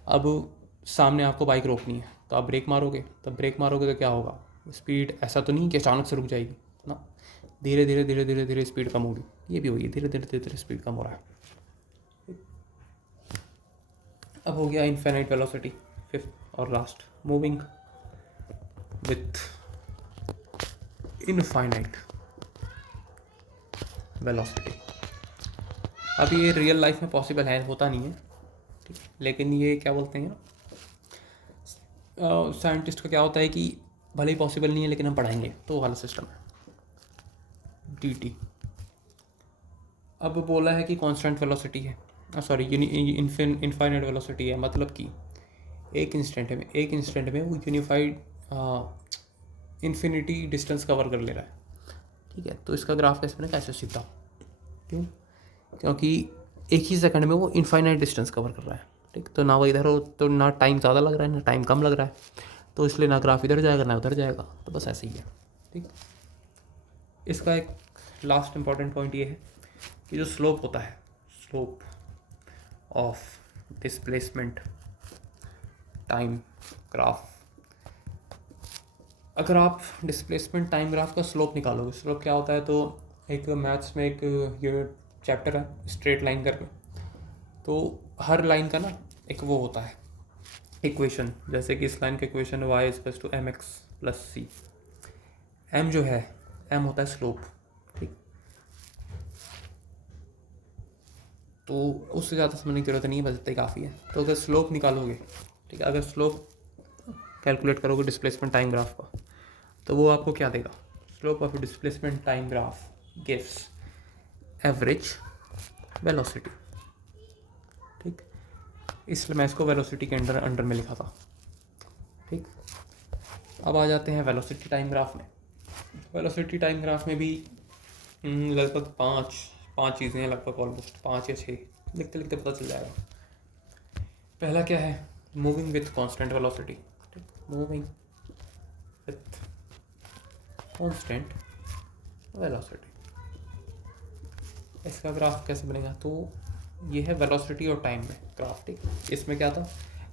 अब सामने आपको बाइक रोकनी है तो आप ब्रेक मारोगे, तब ब्रेक मारोगे तो क्या होगा? स्पीड ऐसा तो नहीं कि अचानक से रुक जाएगी ना, धीरे धीरे धीरे धीरे धीरे स्पीड कम होगी। ये भी होगी, धीरे धीरे धीरे धीरे स्पीड कम हो रहा है। अब हो गया इनफाइनाइट वेलोसिटी, फिफ्थ और last, moving with infinite velocity. अब ये रियल लाइफ में पॉसिबल है, होता नहीं है, ठीक, लेकिन ये क्या बोलते हैं, साइंटिस्ट का क्या होता है कि भले ही पॉसिबल नहीं है लेकिन हम पढ़ाएंगे, तो वो वाला सिस्टम है डी टी। अब बोला है कि कांस्टेंट वेलोसिटी है, सॉरी इनफाइनाइट वेलोसिटी है, मतलब कि एक इंस्टेंट में वो यूनिफाइड इन्फिनिटी डिस्टेंस कवर कर ले रहा है। ठीक है, तो इसका ग्राफ कैसे बनेगा? ऐसे सीधा। क्यों? क्योंकि एक ही सेकंड में वो इनफाइनाइट डिस्टेंस कवर कर रहा है। ठीक, तो ना वो इधर हो तो ना टाइम ज़्यादा लग रहा है ना टाइम कम लग रहा है, तो इसलिए ना ग्राफ इधर जाएगा ना उधर जाएगा, तो बस ऐसे ही है। ठीक, इसका एक लास्ट इम्पॉर्टेंट पॉइंट ये है कि जो स्लोप होता है, slope of displacement time graph, अगर आप डिस्प्लेसमेंट टाइम ग्राफ का स्लोप निकालोगे, स्लोप क्या होता है, तो एक मैथ्स में एक यूनिट चैप्टर है स्ट्रेट लाइन करके, तो हर लाइन का ना एक वो होता है इक्वेशन, जैसे कि इस लाइन का equation y equals to mx plus c। m जो है, m होता है स्लोप। ठीक, तो उससे ज़्यादा समझने की जरूरत नहीं है, बस इतना ही काफ़ी है। तो अगर स्लोप निकालोगे, ठीक है, अगर स्लोप कैलकुलेट करोगे डिस्प्लेसमेंट टाइम ग्राफ का, तो वो आपको क्या देगा? Slope of displacement time graph gives average velocity. ठीक, इसलिए मैं इसको वेलोसिटी के अंडर में लिखा था। ठीक, अब आ जाते हैं वेलोसिटी टाइम ग्राफ में। वेलोसिटी टाइम ग्राफ में भी लगभग पाँच चीज़ें हैं, लगभग ऑलमोस्ट 5 या 6, लिखते लिखते पता चल जाएगा। पहला क्या है? Moving with constant velocity. ठीक, मूविंग विथ कांस्टेंट वेलोसिटी, इसका ग्राफ कैसे बनेगा? तो ये है वेलोसिटी और टाइम में ग्राफ। ठीक, इसमें क्या था?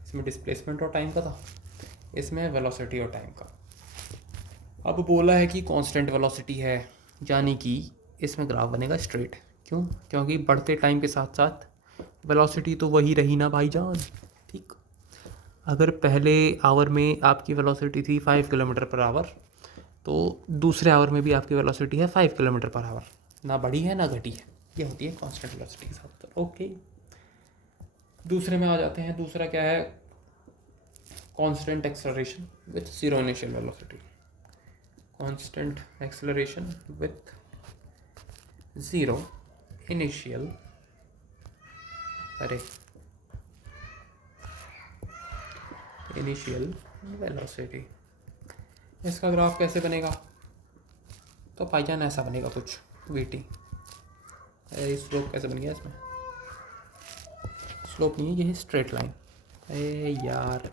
इसमें डिस्प्लेसमेंट और टाइम का था, इसमें है वेलोसिटी और टाइम का। अब बोला है कि कांस्टेंट वेलोसिटी है, यानी कि इसमें ग्राफ बनेगा स्ट्रेट। क्यों? क्योंकि बढ़ते टाइम के साथ साथ वेलोसिटी तो वही रही ना भाईजान। ठीक, अगर पहले आवर में आपकी वेलोसिटी थी 5 किलोमीटर पर आवर, तो दूसरे आवर में भी आपकी वेलोसिटी है 5 किलोमीटर पर आवर, ना बढ़ी है ना घटी है। ये होती है कांस्टेंट वेलोसिटी के साथ। ओके, दूसरे में आ जाते हैं। दूसरा क्या है? Constant acceleration with zero initial velocity. Constant acceleration with zero initial initial velocity. इसका ग्राफ कैसे बनेगा? तो भाईजान ऐसा बनेगा कुछ वीटी। स्लोप कैसे बन गया इसमें? स्लोप नहीं है, ये है स्ट्रेट लाइन। अरे यार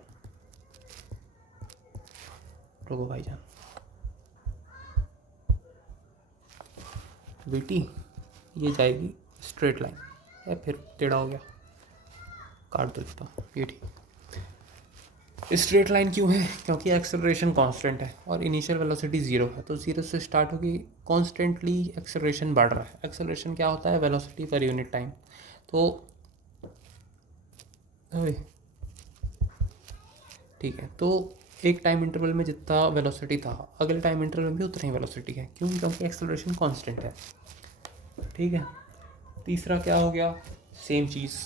रुको भाईजान, वीटी ये जाएगी स्ट्रेट लाइन, या फिर टेढ़ा हो गया, काट देता हूँ। ये ठीक, स्ट्रेट लाइन क्यों है? क्योंकि एक्सेलरेशन कांस्टेंट है और इनिशियल वेलोसिटी ज़ीरो है, तो ज़ीरो से स्टार्ट होगी, कॉन्स्टेंटली एक्सेलरेशन बढ़ रहा है। एक्सेलरेशन क्या होता है? Velocity per unit time. तो ठीक है, तो एक टाइम इंटरवल में जितना वेलोसिटी था, अगले टाइम इंटरवल में भी उतना ही वेलोसिटी है। क्यों? क्योंकि एक्सेलरेशन कांस्टेंट है। ठीक है। तीसरा क्या हो गया, same cheese,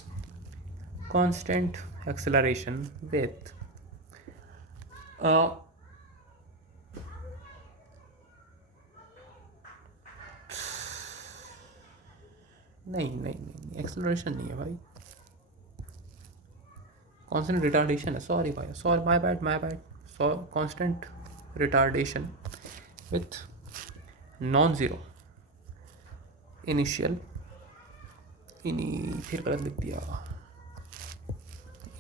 constant acceleration with नहीं एक्सेलरेशन नहीं है भाई, कांस्टेंट रिटार्डेशन है, सॉरी भाई, sorry, my bad, constant retardation with non zero initial फिर गलत लिख दिया,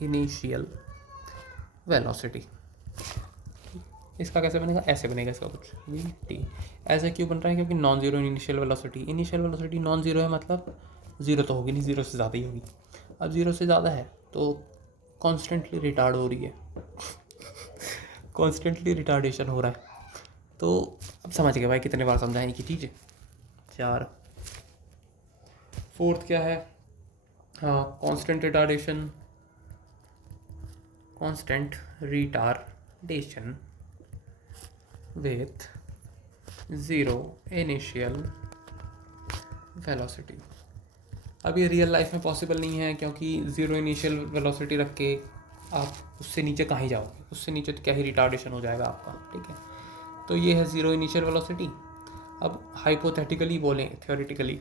इनिशियल वेलोसिटी। इसका कैसे बनेगा, ऐसे बनेगा इसका कुछ वी टी। ऐसे क्यों बन रहा है, क्योंकि non zero initial velocity non zero है, मतलब जीरो तो होगी नहीं, जीरो से ज़्यादा ही होगी। अब जीरो से ज़्यादा है तो कॉन्स्टेंटली रिटार्ड हो रही है कॉन्स्टेंटली रिटार्डेशन हो रहा है। तो अब समझ गए भाई कितने बार समझाएं कि चीज़ 4। फोर्थ क्या है, हाँ, constant retardation with zero initial velocity. अब ये रियल लाइफ में पॉसिबल नहीं है, क्योंकि ज़ीरो इनिशियल वेलोसिटी रख के आप उससे नीचे कहाँ ही जाओगे, उससे नीचे तो क्या ही रिटार्डेशन हो जाएगा आपका, ठीक है। तो ये है ज़ीरो इनिशियल वेलोसिटी। अब हाइपोथेटिकली बोलें, थ्योरेटिकली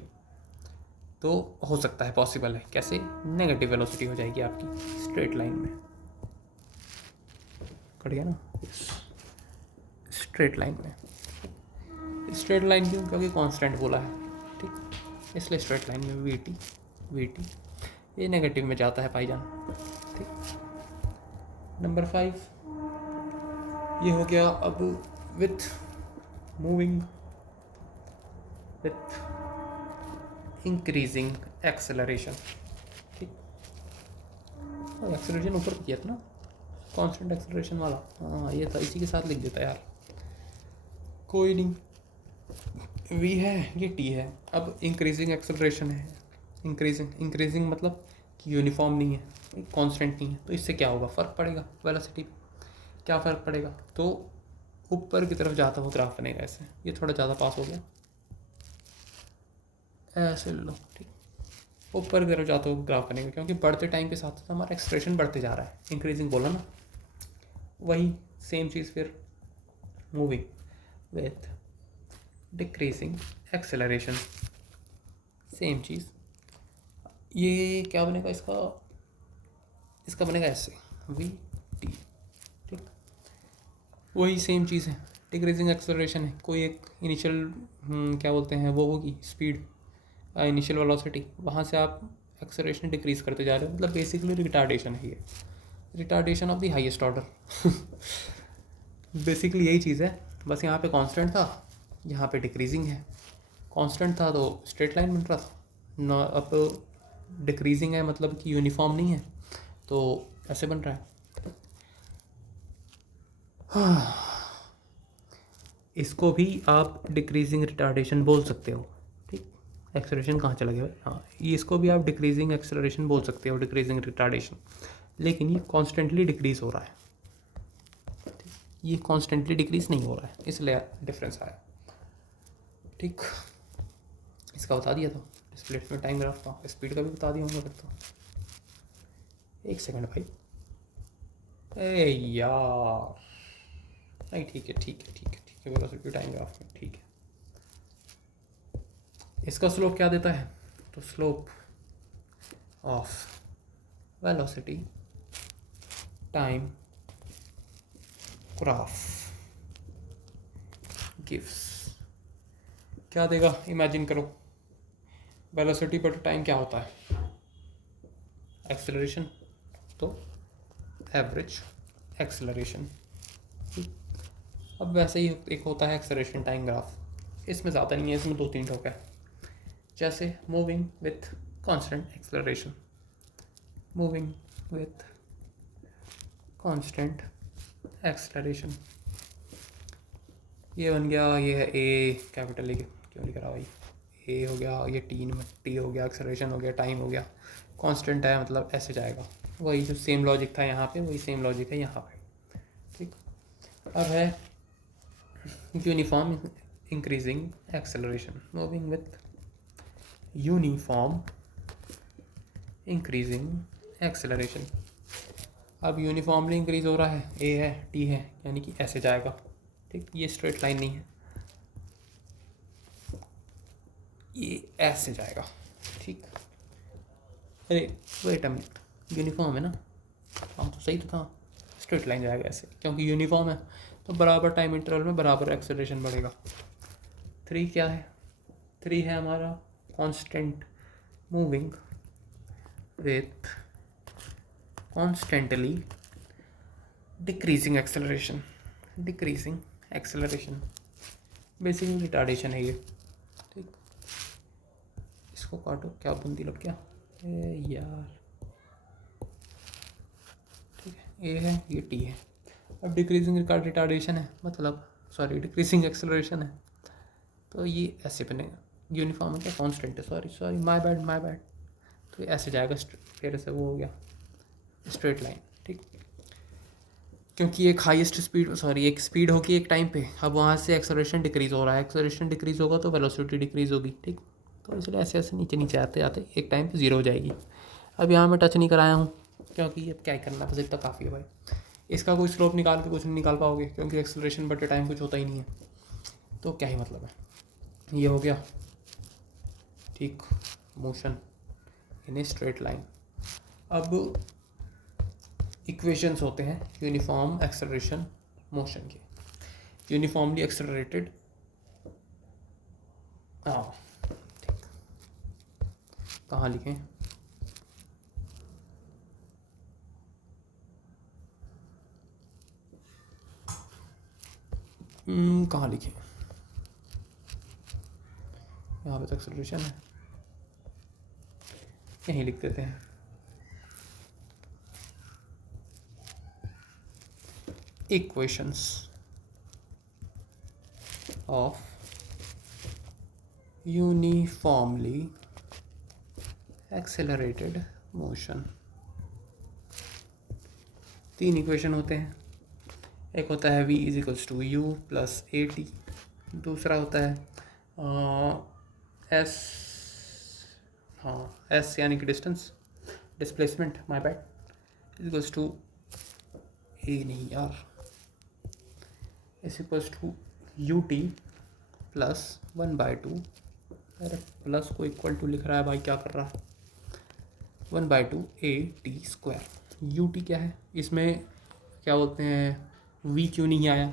तो हो सकता है, पॉसिबल है, कैसे, नेगेटिव वेलोसिटी हो जाएगी आपकी स्ट्रेट लाइन में, कट गया ना, स्ट्रेट लाइन में। स्ट्रेट लाइन क्यों, क्योंकि कांस्टेंट बोला है, ठीक, इसलिए स्ट्रेट लाइन में वी टी ये नेगेटिव में जाता है भाईजान, ठीक। नंबर 5 ये हो गया। अब with moving with increasing acceleration, ठीक, एक्सेलरेशन ऊपर किया था ना, कांस्टेंट एक्सेलरेशन वाला, हाँ ये था, इसी के साथ लिख देता यार, कोई नहीं, v है, ये t है। अब इंक्रीजिंग एक्सेलरेशन है, इंक्रीजिंग मतलब कि यूनिफॉर्म नहीं है, कांस्टेंट नहीं है, तो इससे क्या होगा, फ़र्क पड़ेगा वेलोसिटी पे। क्या फ़र्क पड़ेगा, तो ऊपर की तरफ जाता हुआ ग्राफ बनेगा ऐसे, ये थोड़ा ज़्यादा पास हो गया, ऐसे लो, ठीक, ऊपर की तरफ जाता हुआ ग्राफ बनेगा, क्योंकि बढ़ते टाइम के साथ साथ हमारा एक्सप्रेशन बढ़ते जा रहा है, इंक्रीजिंग बोला ना, वही सेम चीज़ फिर moving with decreasing acceleration, same चीज़। ये क्या बनेगा, इसका बनेगा ऐसे वी टी, ठीक, वही सेम चीज़ है, डिक्रीजिंग एक्सेलरेशन है, कोई एक इनिशियल क्या बोलते हैं वो होगी स्पीड, इनिशियल वेलोसिटी, वहाँ से आप एक्सेलरेशन डिक्रीज करते जा रहे हो, मतलब बेसिकली रिटार्डेशन है ये, retardation of the highest order basically यही चीज़ है, बस यहाँ पे कांस्टेंट था, यहाँ पे डिक्रीजिंग है, कांस्टेंट था तो स्ट्रेट लाइन बन रहा था ना, अब डिक्रीजिंग है मतलब कि यूनिफॉर्म नहीं है, तो ऐसे बन रहा है। इसको भी आप डिक्रीजिंग रिटार्डेशन बोल सकते हो, ठीक, एक्सेलरेशन कहाँ चला गया, हाँ, ये इसको भी आप डिक्रीजिंग एक्सेलरेशन बोल सकते हो, डिक्रीजिंग रिटार्डेशन, लेकिन ये कॉन्स्टेंटली डिक्रीज हो रहा है, ये कॉन्स्टेंटली डिक्रीज नहीं हो रहा है, इसलिए डिफरेंस आया, ठीक। इसका बता दिया था, डिस्प्लेसमेंट टाइम ग्राफ का, स्पीड का भी बता दिया होंगे फिर तो। एक सेकंड भाई, ए यार, नहीं ठीक है वेलोसिटी टाइम ग्राफ में, ठीक है। इसका स्लोप क्या देता है, तो slope of velocity time graph gives, क्या देगा, इमेजिन करो, वेलोसिटी पर टाइम क्या होता है, एक्सेलरेशन, तो एवरेज एक्सेलरेशन। अब वैसे ही एक होता है एक्सेलरेशन टाइम ग्राफ, इसमें ज़्यादा नहीं है, इसमें 2-3 टॉप है, जैसे moving with constant acceleration, moving with constant acceleration, ये बन गया, ये है ए, कैपिटल ए क्यों लिख रहा भाई, ए हो गया, ये टी हो गया, एक्सेलरेशन हो गया, टाइम हो गया, कांस्टेंट है मतलब ऐसे जाएगा, वही जो सेम लॉजिक था यहाँ पे, वही सेम लॉजिक है यहाँ पे, ठीक। अब है uniform increasing acceleration, moving with uniform increasing acceleration. अब यूनिफॉर्मली इंक्रीज हो रहा है, ए है टी है, यानी कि ऐसे जाएगा। ठीक, ये स्ट्रेट लाइन नहीं है, ये ऐसे जाएगा। ठीक, अरे वेट अ मिनट, यूनिफॉर्म है ना, हाँ तो सही तो था, स्ट्रेट लाइन जाएगा ऐसे, क्योंकि यूनिफॉर्म है तो बराबर टाइम इंटरवल में बराबर एक्सेलरेशन बढ़ेगा। 3 क्या है? 3 है हमारा constant moving with constantly decreasing acceleration. Decreasing acceleration basically retardation है ये। ठीक, इसको काटो, क्या बूंदी लग गया यार। ठीक है, ए है, ये टी है। अब डिक्रीजिंग रिटार्डेशन है, मतलब सॉरी डिक्रीजिंग एक्सेलरेशन है, तो ये ऐसे बनेगा। यूनिफॉर्म है क्या, कांस्टेंट है, sorry sorry my bad my bad. तो ये ऐसे जाएगा, फिर से वो हो गया स्ट्रेट लाइन। ठीक, क्योंकि एक हाईएस्ट स्पीड, सॉरी एक स्पीड होगी एक टाइम पे, अब वहाँ से एक्सेलरेशन डिक्रीज हो रहा है, एक्सेलरेशन डिक्रीज होगा तो वेलोसिटी डिक्रीज होगी। ठीक, तो इसलिए ऐसे ऐसे नीचे नीचे आते आते एक टाइम पे 0 हो जाएगी। अब यहाँ मैं टच नहीं कराया हूँ क्योंकि अब क्या ही करना, बस इतना काफ़ी है भाई। इसका कोई स्लोप निकाल के कुछ नहीं निकाल पाओगे क्योंकि एक्सेलरेशन बटे टाइम कुछ होता ही नहीं है, तो क्या ही मतलब है। ये हो गया ठीक, motion in a straight line. अब इक्वेशंस होते हैं यूनिफॉर्म एक्सेलरेशन मोशन के। यूनिफॉर्मली एक्सेलरेटेड, हाँ ठीक, कहाँ लिखें? कहाँ लिखें? यहाँ पे तो एक्सेलरेशन है, यहीं लिख देते हैं। Equations of uniformly accelerated motion. 3 equation होते हैं। एक होता है v is equals to you plus A t, दूसरा होता है एस, हाँ एस यानी कि distance, displacement my bad, is equals to a नहीं यार, is equals to U T plus 1/2। अरे प्लस को इक्वल टू लिख रहा है भाई, क्या कर रहा है? 1/2 A T square. U T क्या है इसमें, क्या बोलते हैं, वी क्यों नहीं आया?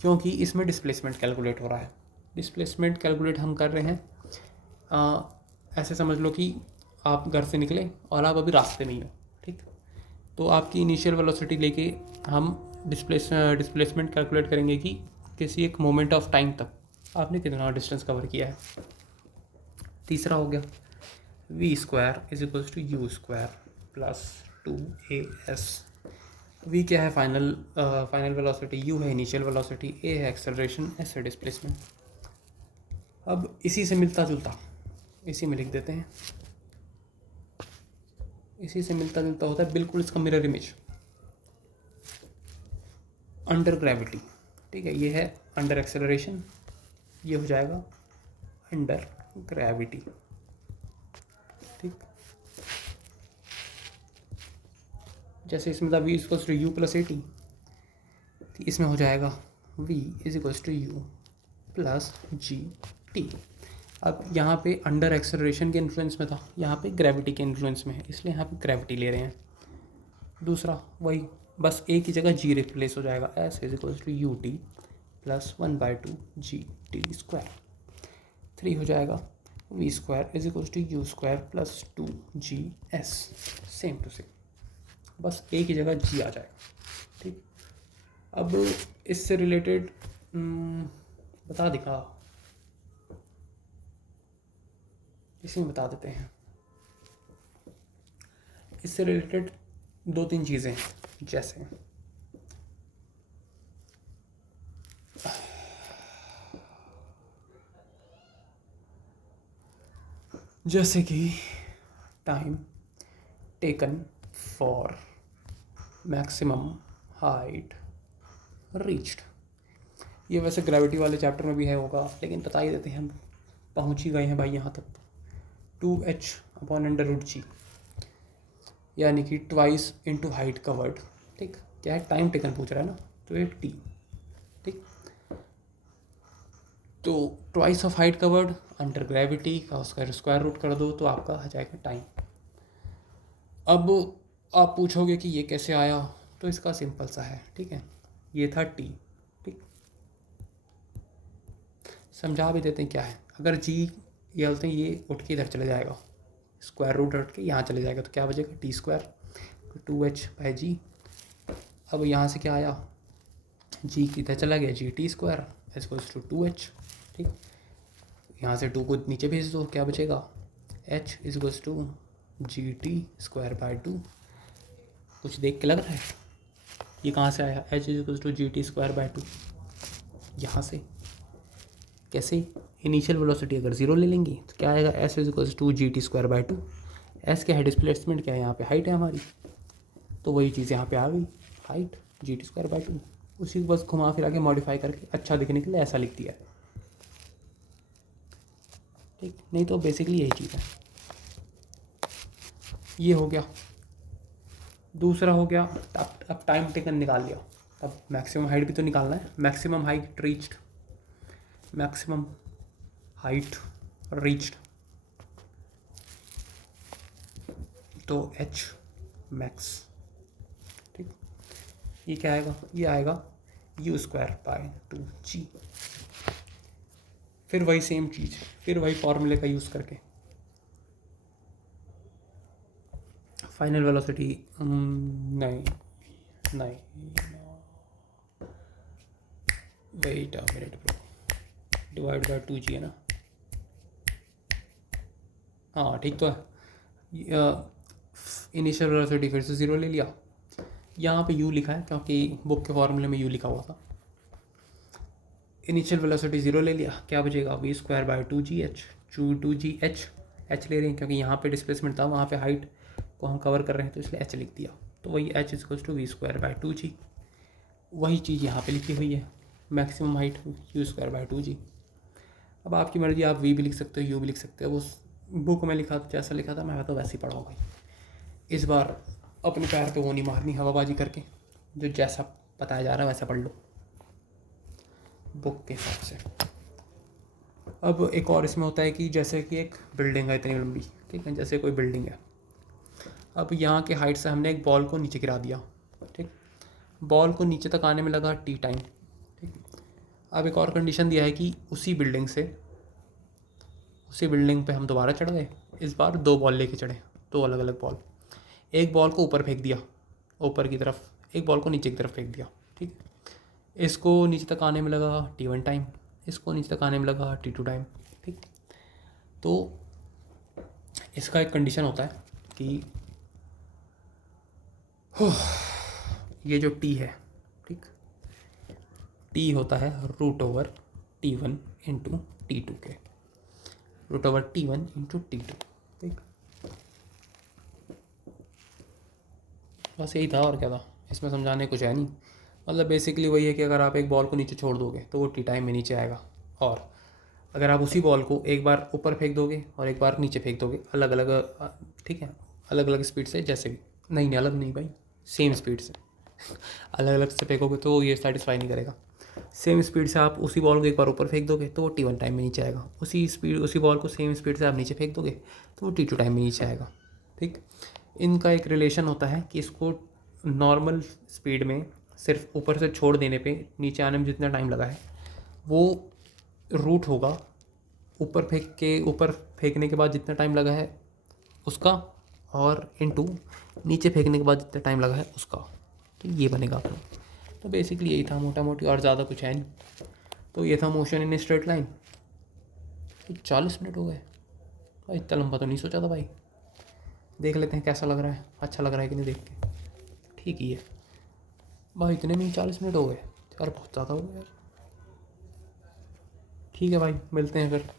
क्योंकि इसमें डिस्प्लेसमेंट कैलकुलेट हो रहा है। डिस्प्लेसमेंट कैलकुलेट हम कर रहे हैं, ऐसे समझ लो कि आप घर से निकले और आप अभी रास्ते में ही हो। ठीक, तो आपकी इनिशियल वेलोसिटी लेके हम डिस्प्लेसमेंट कैलकुलेट करेंगे कि किसी एक मोमेंट ऑफ टाइम तक आपने कितना डिस्टेंस कवर किया है। तीसरा हो गया V square is equals to U square plus 2as। V क्या है, फाइनल वेलोसिटी, यू है इनिशियल वेलोसिटी, ए है एक्सेलरेशन, एस है डिस्प्लेसमेंट। अब इसी से मिलता जुलता, इसी में लिख देते हैं, इसी से मिलता जुलता होता है बिल्कुल इसका मिरर इमेज अंडर ग्रेविटी। ठीक है, ये है अंडर एक्सेलरेशन, ये हो जाएगा अंडर ग्रेविटी। ठीक, जैसे इसमें था V equals to you plus A T, इसमें हो जाएगा V is equals to you plus G T. अब यहाँ पे अंडर एक्सेलरेशन के इन्फ्लुएंस में था, यहाँ पे ग्रेविटी के इन्फ्लुएंस में है, इसलिए यहाँ पे ग्रेविटी ले रहे हैं। दूसरा वही, बस ए की जगह जी रिप्लेस हो जाएगा, S is equals to U T plus 1/2 G T square. 3 हो जाएगा V square is equals to U square plus 2GS। Same to same, बस ए की जगह जी आ जाएगा। ठीक, अब इससे रिलेटेड बता दिखा, इसमें बता देते हैं। इससे रिलेटेड 2-3 चीज़ें, जैसे कि time taken for maximum height reached. ये वैसे ग्रेविटी वाले चैप्टर में भी है होगा, लेकिन बता ही देते हैं, हम पहुंच ही गए हैं भाई यहाँ तक। 2h/√g, यानी कि ट्वाइस इंटू हाइट कवर्ड। ठीक, क्या है, टाइम टेकन पूछ रहा है ना, तो एक टी। ठीक, तो twice of height covered under gravity का उसका स्क्वायर रूट कर दो तो आपका आ जाएगा टाइम। अब आप पूछोगे कि ये कैसे आया, तो इसका सिंपल सा है। ठीक है, ये था टी। ठीक, समझा भी देते हैं क्या है। अगर जी ये बोलते हैं ये उठ के इधर चले जाएगा, स्क्वायर रूट उठ के यहाँ चले जाएगा, तो क्या बचेगा, टी स्क्वायर, तो 2h/g। अब यहाँ से क्या आया, जी किधर चला गया, G T square equals to 2h। ठीक, यहाँ से 2 को नीचे भेज दो, क्या बचेगा, h equals to G T square by 2। कुछ देख के लग रहा है ये कहाँ से आया, h equals to G T square by 2, यहाँ से। कैसे, इनिशियल वेलोसिटी अगर 0 ले लेंगे तो क्या आएगा, s equals to G T square by 2। s क्या है, डिस्प्लेसमेंट क्या है, यहाँ पे हाइट है हमारी, तो वही चीज़ यहाँ पे आ गई, height ji T square by 2। उसी को बस घुमा फिरा के मॉडिफाई करके अच्छा दिखने के लिए ऐसा लिख दिया। ठीक, नहीं तो बेसिकली यही चीज़ है। ये हो गया। दूसरा हो गया, अब टाइम टेकन निकाल लिया, अब मैक्सिमम हाइट भी तो निकालना है। Maximum height reached, maximum height reached, तो h मैक्स। ठीक, ये क्या आएगा, ये आएगा u स्क्वायर बाय 2g। फिर वही सेम चीज़, फिर वही फॉर्मूले का यूज़ करके फाइनल वेलोसिटी, नहीं नहीं, wait a minute bro, divide by 2g है ना, हाँ ठीक तो है। इनिशियल वेलोसिटी फिर से 0 ले लिया, यहाँ पे u लिखा है क्योंकि बुक के फॉर्मूले में u लिखा हुआ था। इनिशियल वेलोसिटी 0 ले लिया, क्या बचेगा, we square bye 2gh, 2gh, h ले रहे हैं क्योंकि यहाँ पे डिस्प्लेसमेंट था, वहाँ पे हाइट को हम कवर कर रहे हैं तो इसलिए h लिख दिया, तो वही h equals to V square by 2g। वही चीज़ यहाँ पे लिखी हुई है, maximum height u square by 2g। अब आपकी मर्जी, आप v भी लिख सकते हो, u भी लिख सकते हो, उस बुक में लिखा जैसा लिखा था मैं तो वैसे ही पढ़ा भाई। इस बार अपने पैर पे वो नहीं मारनी हवाबाजी करके, जो जैसा बताया जा रहा है वैसा पढ़ लो बुक के हिसाब से। अब एक और इसमें होता है कि जैसे कि एक बिल्डिंग है इतनी लंबी, ठीक है, जैसे कोई बिल्डिंग है। अब यहाँ के हाइट से हमने एक बॉल को नीचे गिरा दिया। ठीक, बॉल को नीचे तक आने में लगा टी टाइम। ठीक, अब एक और कंडीशन दिया है कि उसी बिल्डिंग पे हम दोबारा चढ़ गए, इस बार 2 बॉल लेके चढ़े, 2 अलग अलग बॉल। एक बॉल को ऊपर फेंक दिया, ऊपर की तरफ, एक बॉल को नीचे की तरफ फेंक दिया। ठीक, इसको नीचे तक आने में लगा t1 टाइम, इसको नीचे तक आने में लगा t2 टाइम। ठीक, तो इसका एक कंडीशन होता है कि ये जो t है, ठीक, t होता है √T1 इंटू T2 के, √T1 इंटू T2। ठीक, बस यही था, और क्या था इसमें समझाने कुछ है नहीं। मतलब बेसिकली वही है कि अगर आप एक बॉल को नीचे छोड़ दोगे तो वो टी टाइम में नीचे आएगा, और अगर आप उसी बॉल को एक बार ऊपर फेंक दोगे और एक बार नीचे फेंक दोगे अलग अलग, ठीक है, अलग अलग स्पीड से, जैसे भी, नहीं अलग नहीं भाई, सेम स्पीड से अलग अलग से फेंकोगे तो ये सेटिस्फाई नहीं करेगा। सेम स्पीड से आप उसी बॉल को एक बार ऊपर फेंक दोगे तो वो T1 टाइम में नीचे आएगा, उसी बॉल को सेम स्पीड से आप नीचे फेंक दोगे तो वो T2 टाइम में नीचे आएगा। ठीक, इनका एक रिलेशन होता है कि इसको नॉर्मल स्पीड में सिर्फ ऊपर से छोड़ देने पे नीचे आने में जितना टाइम लगा है वो रूट होगा ऊपर फेंकने के बाद जितना टाइम लगा है उसका, और इनटू नीचे फेंकने के बाद जितना टाइम लगा है उसका, तो ये बनेगा अपना। तो बेसिकली यही था मोटा मोटी, और ज़्यादा कुछ है नहीं। तो ये था मोशन इन स्ट्रेट लाइन। तो 40 मिनट हो गए भाई, इतना लंबा तो नहीं सोचा था भाई। देख लेते हैं कैसा लग रहा है, अच्छा लग रहा है कि नहीं, देख के ठीक ही है भाई। इतने में ही 40 मिनट हो गए यार, बहुत ज़्यादा हो गया यार। ठीक है भाई, मिलते हैं फिर।